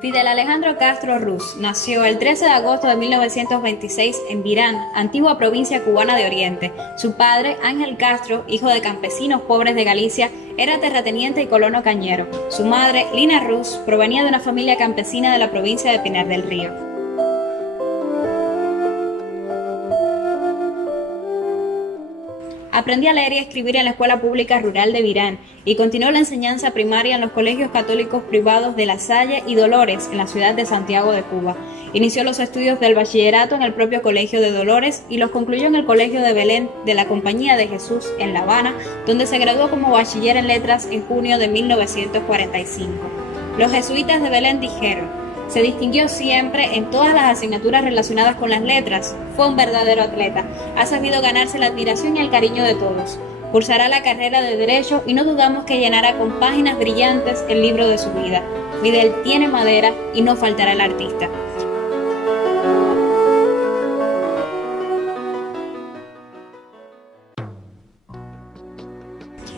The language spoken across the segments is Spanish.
Fidel Alejandro Castro Ruz nació el 13 de agosto de 1926 en Virán, antigua provincia cubana de Oriente. Su padre, Ángel Castro, hijo de campesinos pobres de Galicia, era terrateniente y colono cañero. Su madre, Lina Ruz, provenía de una familia campesina de la provincia de Pinar del Río. Aprendió a leer y escribir en la Escuela Pública Rural de Virán y continuó la enseñanza primaria en los colegios católicos privados de La Salle y Dolores en la ciudad de Santiago de Cuba. Inició los estudios del bachillerato en el propio Colegio de Dolores y los concluyó en el Colegio de Belén de la Compañía de Jesús en La Habana, donde se graduó como bachiller en letras en junio de 1945. Los jesuitas de Belén dijeron: se distinguió siempre en todas las asignaturas relacionadas con las letras, fue un verdadero atleta, ha sabido ganarse la admiración y el cariño de todos. Cursará la carrera de Derecho y no dudamos que llenará con páginas brillantes el libro de su vida. Fidel tiene madera y no faltará el artista.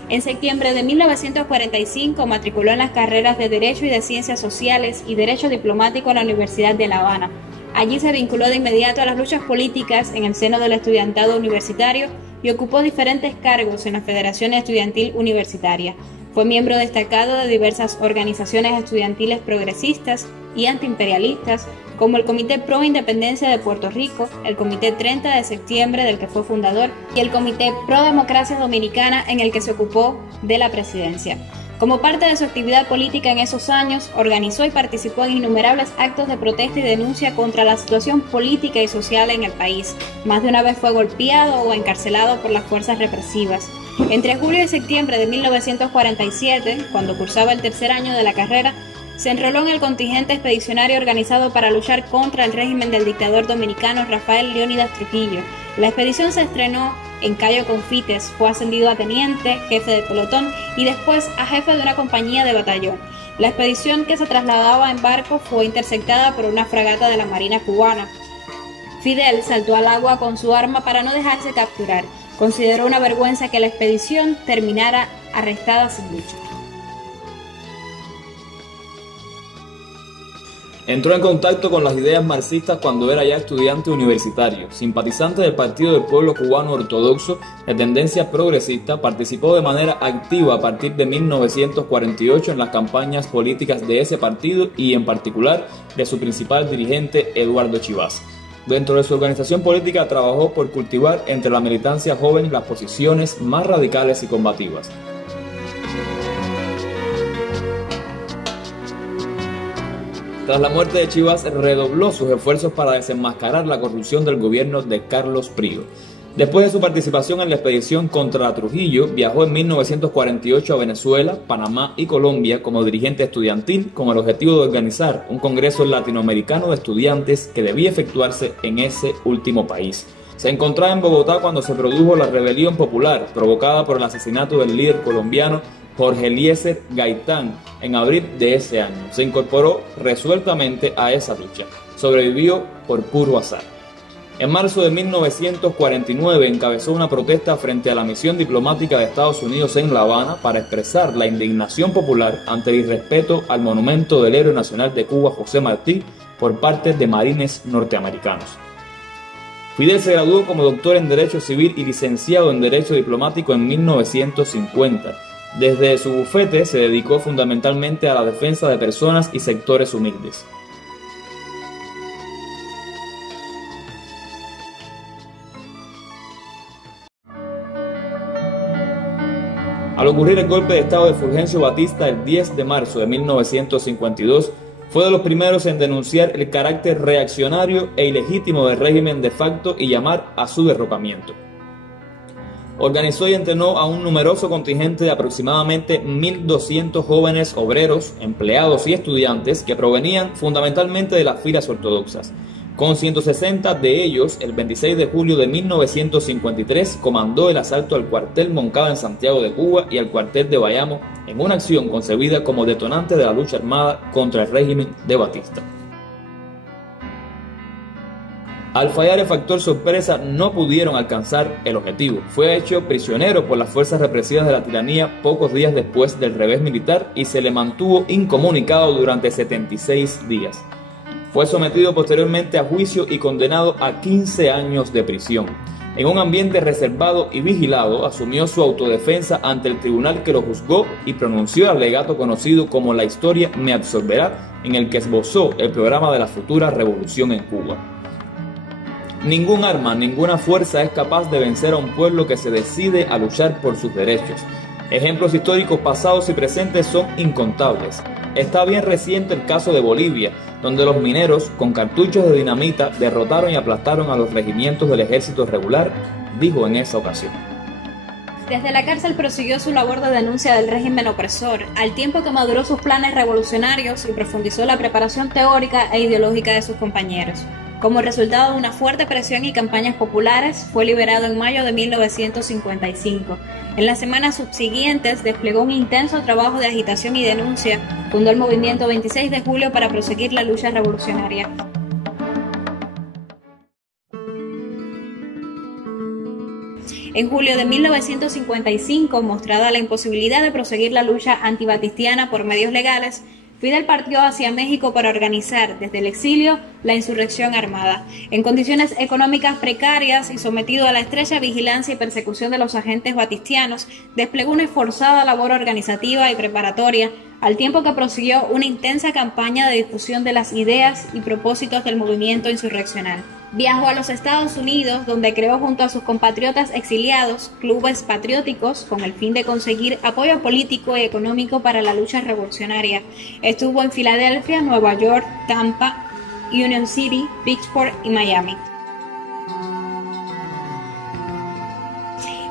En septiembre de 1945 matriculó en las carreras de Derecho y de Ciencias Sociales y Derecho Diplomático en la Universidad de La Habana. Allí se vinculó de inmediato a las luchas políticas en el seno del estudiantado universitario y ocupó diferentes cargos en la Federación Estudiantil Universitaria. Fue miembro destacado de diversas organizaciones estudiantiles progresistas y antiimperialistas, como el Comité Pro Independencia de Puerto Rico, el Comité 30 de Septiembre, del que fue fundador, y el Comité Pro Democracia Dominicana, en el que se ocupó de la presidencia. Como parte de su actividad política en esos años, organizó y participó en innumerables actos de protesta y denuncia contra la situación política y social en el país. Más de una vez fue golpeado o encarcelado por las fuerzas represivas. Entre julio y septiembre de 1947, cuando cursaba el tercer año de la carrera, se enroló en el contingente expedicionario organizado para luchar contra el régimen del dictador dominicano Rafael Leónidas Trujillo. La expedición se estrenó en Cayo Confites, fue ascendido a teniente, jefe de pelotón y después a jefe de una compañía de batallón. La expedición, que se trasladaba en barco, fue interceptada por una fragata de la Marina cubana. Fidel saltó al agua con su arma para no dejarse capturar. Consideró una vergüenza que la expedición terminara arrestada sin lucha. Entró en contacto con las ideas marxistas cuando era ya estudiante universitario. Simpatizante del Partido del Pueblo Cubano Ortodoxo de tendencia progresista, participó de manera activa a partir de 1948 en las campañas políticas de ese partido y en particular de su principal dirigente, Eduardo Chivas. Dentro de su organización política trabajó por cultivar entre la militancia joven las posiciones más radicales y combativas. Tras la muerte de Chivas, redobló sus esfuerzos para desenmascarar la corrupción del gobierno de Carlos Prío. Después de su participación en la expedición contra Trujillo, viajó en 1948 a Venezuela, Panamá y Colombia como dirigente estudiantil, con el objetivo de organizar un congreso latinoamericano de estudiantes que debía efectuarse en ese último país. Se encontraba en Bogotá cuando se produjo la rebelión popular, provocada por el asesinato del líder colombiano Jorge Eliezer Gaitán en abril de ese año. Se incorporó resueltamente a esa lucha. Sobrevivió por puro azar. En marzo de 1949 encabezó una protesta frente a la misión diplomática de Estados Unidos en La Habana para expresar la indignación popular ante el irrespeto al monumento del héroe nacional de Cuba, José Martí, por parte de marines norteamericanos. Fidel se graduó como doctor en Derecho Civil y licenciado en Derecho Diplomático en 1950. Desde su bufete se dedicó fundamentalmente a la defensa de personas y sectores humildes. Al ocurrir el golpe de estado de Fulgencio Batista el 10 de marzo de 1952, fue de los primeros en denunciar el carácter reaccionario e ilegítimo del régimen de facto y llamar a su derrocamiento. Organizó y entrenó a un numeroso contingente de aproximadamente 1.200 jóvenes obreros, empleados y estudiantes que provenían fundamentalmente de las filas ortodoxas. Con 160 de ellos, el 26 de julio de 1953 comandó el asalto al cuartel Moncada en Santiago de Cuba y al cuartel de Bayamo en una acción concebida como detonante de la lucha armada contra el régimen de Batista. Al fallar el factor sorpresa, no pudieron alcanzar el objetivo. Fue hecho prisionero por las fuerzas represivas de la tiranía pocos días después del revés militar y se le mantuvo incomunicado durante 76 días. Fue sometido posteriormente a juicio y condenado a 15 años de prisión. En un ambiente reservado y vigilado, asumió su autodefensa ante el tribunal que lo juzgó y pronunció el alegato conocido como La historia me absorberá, en el que esbozó el programa de la futura revolución en Cuba. Ningún arma, ninguna fuerza es capaz de vencer a un pueblo que se decide a luchar por sus derechos. Ejemplos históricos pasados y presentes son incontables. Está bien reciente el caso de Bolivia, donde los mineros, con cartuchos de dinamita, derrotaron y aplastaron a los regimientos del ejército regular, dijo en esa ocasión. Desde la cárcel prosiguió su labor de denuncia del régimen opresor, al tiempo que maduró sus planes revolucionarios y profundizó la preparación teórica e ideológica de sus compañeros. Como resultado de una fuerte presión y campañas populares, fue liberado en mayo de 1955. En las semanas subsiguientes desplegó un intenso trabajo de agitación y denuncia, fundó el movimiento 26 de julio para proseguir la lucha revolucionaria. En julio de 1955, mostrada la imposibilidad de proseguir la lucha antibatistiana por medios legales, Fidel partió hacia México para organizar, desde el exilio, la insurrección armada. En condiciones económicas precarias y sometido a la estrecha vigilancia y persecución de los agentes batistianos, desplegó una esforzada labor organizativa y preparatoria, al tiempo que prosiguió una intensa campaña de difusión de las ideas y propósitos del movimiento insurreccional. Viajó a los Estados Unidos, donde creó junto a sus compatriotas exiliados clubes patrióticos con el fin de conseguir apoyo político y económico para la lucha revolucionaria. Estuvo en Filadelfia, Nueva York, Tampa, Union City, Pittsburgh y Miami.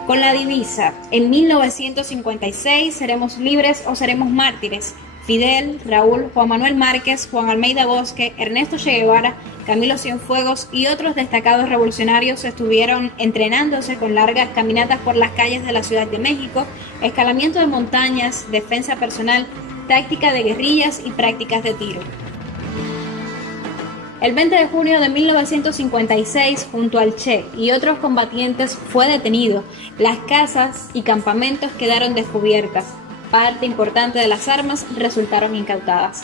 Con la divisa, en 1956, seremos libres o seremos mártires. Fidel, Raúl, Juan Manuel Márquez, Juan Almeida Bosque, Ernesto Che Guevara, Camilo Cienfuegos y otros destacados revolucionarios estuvieron entrenándose con largas caminatas por las calles de la Ciudad de México, escalamiento de montañas, defensa personal, táctica de guerrillas y prácticas de tiro. El 20 de junio de 1956, junto al Che y otros combatientes, fue detenido. Las casas y campamentos quedaron descubiertas. Parte importante de las armas resultaron incautadas.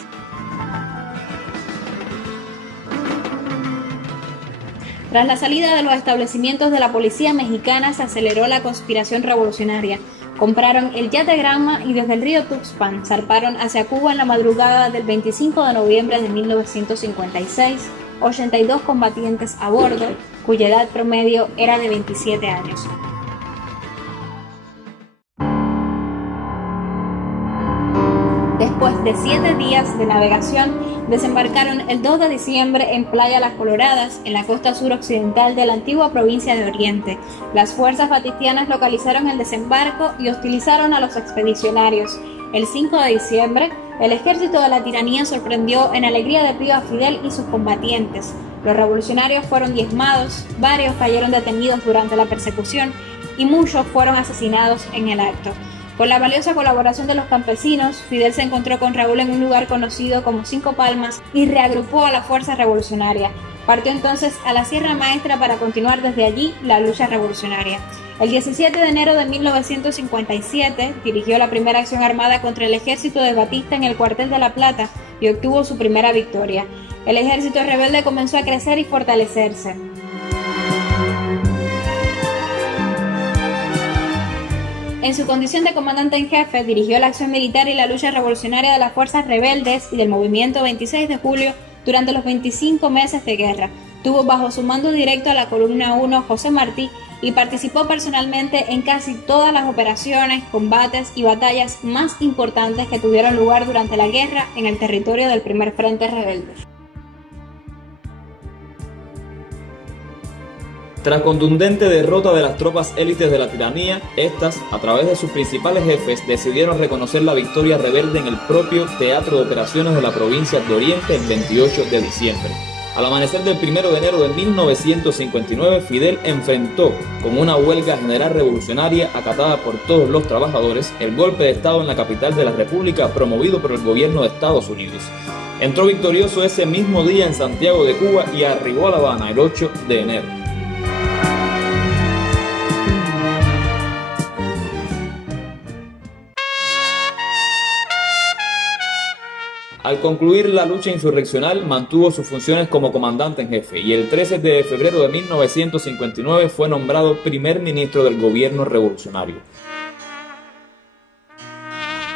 Tras la salida de los establecimientos de la policía mexicana, se aceleró la conspiración revolucionaria. Compraron el yate Granma y desde el río Tuxpan zarparon hacia Cuba en la madrugada del 25 de noviembre de 1956, 82 combatientes a bordo, cuya edad promedio era de 27 años. Después de 7 días de navegación, desembarcaron el 2 de diciembre en Playa Las Coloradas, en la costa suroccidental de la antigua provincia de Oriente. Las fuerzas batistianas localizaron el desembarco y hostilizaron a los expedicionarios. El 5 de diciembre, el ejército de la tiranía sorprendió en alegría de pío a Fidel y sus combatientes. Los revolucionarios fueron diezmados, varios cayeron detenidos durante la persecución y muchos fueron asesinados en el acto. Con la valiosa colaboración de los campesinos, Fidel se encontró con Raúl en un lugar conocido como Cinco Palmas y reagrupó a la fuerza revolucionaria. Partió entonces a la Sierra Maestra para continuar desde allí la lucha revolucionaria. El 17 de enero de 1957 dirigió la primera acción armada contra el ejército de Batista en el cuartel de La Plata y obtuvo su primera victoria. El ejército rebelde comenzó a crecer y fortalecerse. En su condición de comandante en jefe, dirigió la acción militar y la lucha revolucionaria de las fuerzas rebeldes y del movimiento 26 de julio durante los 25 meses de guerra. Tuvo bajo su mando directo a la columna 1 José Martí y participó personalmente en casi todas las operaciones, combates y batallas más importantes que tuvieron lugar durante la guerra en el territorio del primer frente rebelde. Tras contundente derrota de las tropas élites de la tiranía, estas, a través de sus principales jefes, decidieron reconocer la victoria rebelde en el propio Teatro de Operaciones de la provincia de Oriente el 28 de diciembre. Al amanecer del 1 de enero de 1959, Fidel enfrentó, con una huelga general revolucionaria acatada por todos los trabajadores, el golpe de Estado en la capital de la República promovido por el gobierno de Estados Unidos. Entró victorioso ese mismo día en Santiago de Cuba y arribó a La Habana el 8 de enero. Al concluir la lucha insurreccional, mantuvo sus funciones como comandante en jefe y el 13 de febrero de 1959 fue nombrado primer ministro del gobierno revolucionario.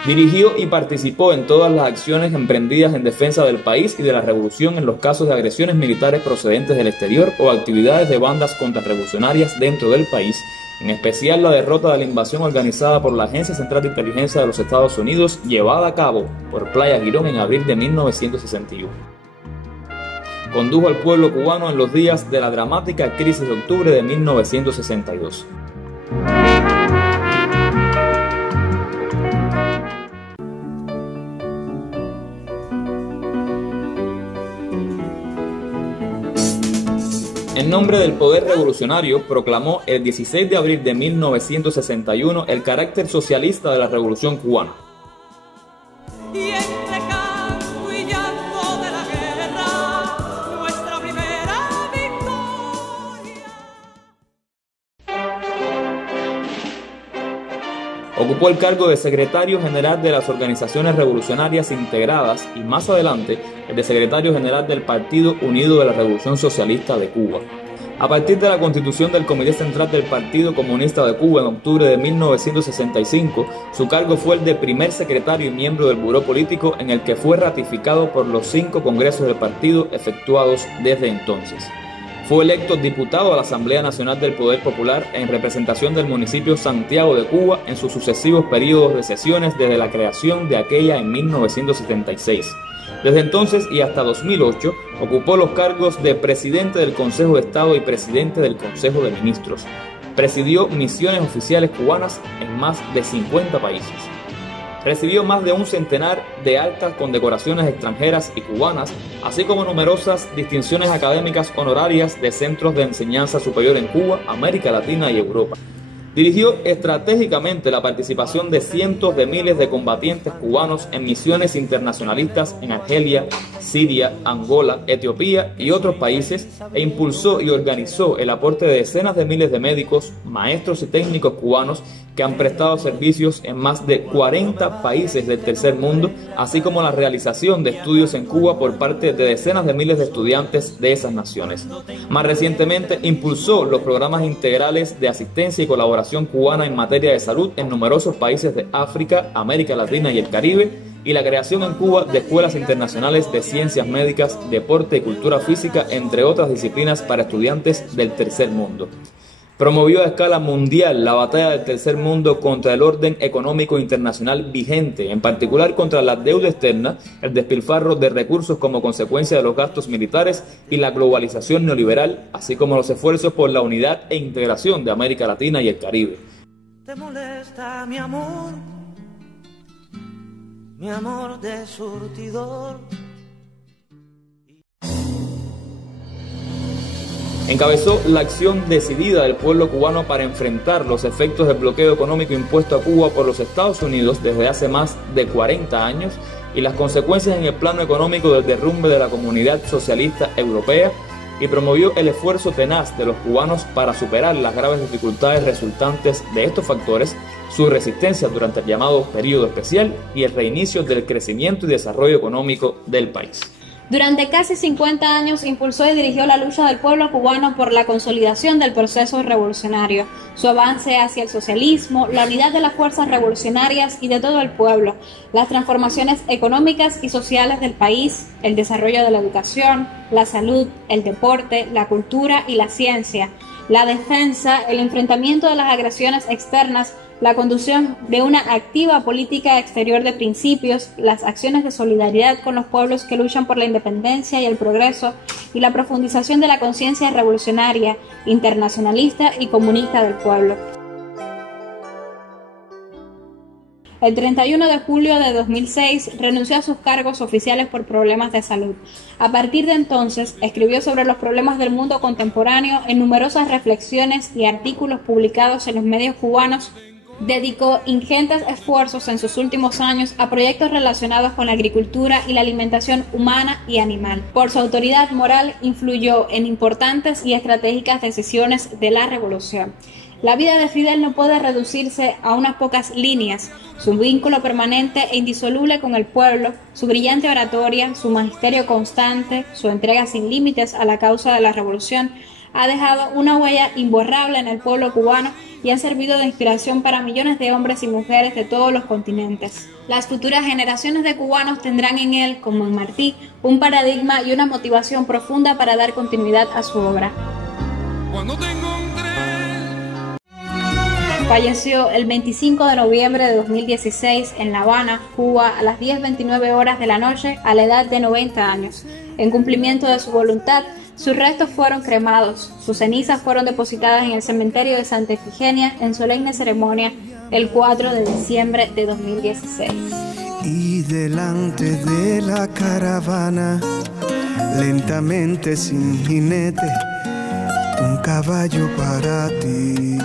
Dirigió y participó en todas las acciones emprendidas en defensa del país y de la revolución en los casos de agresiones militares procedentes del exterior o actividades de bandas contrarrevolucionarias dentro del país, en especial la derrota de la invasión organizada por la Agencia Central de Inteligencia de los Estados Unidos llevada a cabo por Playa Girón en abril de 1961. Condujo al pueblo cubano en los días de la dramática crisis de octubre de 1962. En nombre del poder revolucionario, proclamó el 16 de abril de 1961 el carácter socialista de la Revolución cubana. Ocupó el cargo de secretario general de las organizaciones revolucionarias integradas y más adelante el de secretario general del Partido Unido de la Revolución Socialista de Cuba. A partir de la constitución del Comité Central del Partido Comunista de Cuba en octubre de 1965, su cargo fue el de primer secretario y miembro del Buró Político, en el que fue ratificado por los 5 congresos del partido efectuados desde entonces. Fue electo diputado a la Asamblea Nacional del Poder Popular en representación del municipio Santiago de Cuba en sus sucesivos periodos de sesiones desde la creación de aquella en 1976. Desde entonces y hasta 2008 ocupó los cargos de presidente del Consejo de Estado y presidente del Consejo de Ministros. Presidió misiones oficiales cubanas en más de 50 países. Recibió más de un centenar de altas condecoraciones extranjeras y cubanas, así como numerosas distinciones académicas honorarias de centros de enseñanza superior en Cuba, América Latina y Europa. Dirigió estratégicamente la participación de cientos de miles de combatientes cubanos en misiones internacionalistas en Argelia, Siria, Angola, Etiopía y otros países e impulsó y organizó el aporte de decenas de miles de médicos, maestros y técnicos cubanos que han prestado servicios en más de 40 países del tercer mundo, así como la realización de estudios en Cuba por parte de decenas de miles de estudiantes de esas naciones. Más recientemente, impulsó los programas integrales de asistencia y colaboración cubana en materia de salud en numerosos países de África, América Latina y el Caribe, y la creación en Cuba de escuelas internacionales de ciencias médicas, deporte y cultura física, entre otras disciplinas para estudiantes del tercer mundo. Promovió a escala mundial la batalla del tercer mundo contra el orden económico internacional vigente, en particular contra la deuda externa, el despilfarro de recursos como consecuencia de los gastos militares y la globalización neoliberal, así como los esfuerzos por la unidad e integración de América Latina y el Caribe. ¿Te molesta mi amor de surtidor? Encabezó la acción decidida del pueblo cubano para enfrentar los efectos del bloqueo económico impuesto a Cuba por los Estados Unidos desde hace más de 40 años y las consecuencias en el plano económico del derrumbe de la comunidad socialista europea, y promovió el esfuerzo tenaz de los cubanos para superar las graves dificultades resultantes de estos factores, su resistencia durante el llamado período especial y el reinicio del crecimiento y desarrollo económico del país. Durante casi 50 años impulsó y dirigió la lucha del pueblo cubano por la consolidación del proceso revolucionario, su avance hacia el socialismo, la unidad de las fuerzas revolucionarias y de todo el pueblo, las transformaciones económicas y sociales del país, el desarrollo de la educación, la salud, el deporte, la cultura y la ciencia, la defensa, el enfrentamiento de las agresiones externas, la conducción de una activa política exterior de principios, las acciones de solidaridad con los pueblos que luchan por la independencia y el progreso, y la profundización de la conciencia revolucionaria, internacionalista y comunista del pueblo. El 31 de julio de 2006 renunció a sus cargos oficiales por problemas de salud. A partir de entonces, escribió sobre los problemas del mundo contemporáneo en numerosas reflexiones y artículos publicados en los medios cubanos dedicó ingentes esfuerzos en sus últimos años a proyectos relacionados con la agricultura y la alimentación humana y animal. Por su autoridad moral, influyó en importantes y estratégicas decisiones de la revolución. La vida de Fidel no puede reducirse a unas pocas líneas. Su vínculo permanente e indisoluble con el pueblo, su brillante oratoria, su magisterio constante, su entrega sin límites a la causa de la revolución, ha dejado una huella imborrable en el pueblo cubano y ha servido de inspiración para millones de hombres y mujeres de todos los continentes. Las futuras generaciones de cubanos tendrán en él, como en Martí, un paradigma y una motivación profunda para dar continuidad a su obra. Falleció el 25 de noviembre de 2016 en La Habana, Cuba, a las 10:29 horas de la noche, a la edad de 90 años. En cumplimiento de su voluntad, sus restos fueron cremados, sus cenizas fueron depositadas en el cementerio de Santa Efigenia en solemne ceremonia el 4 de diciembre de 2016. Y delante de la caravana, lentamente sin jinete, un caballo para ti.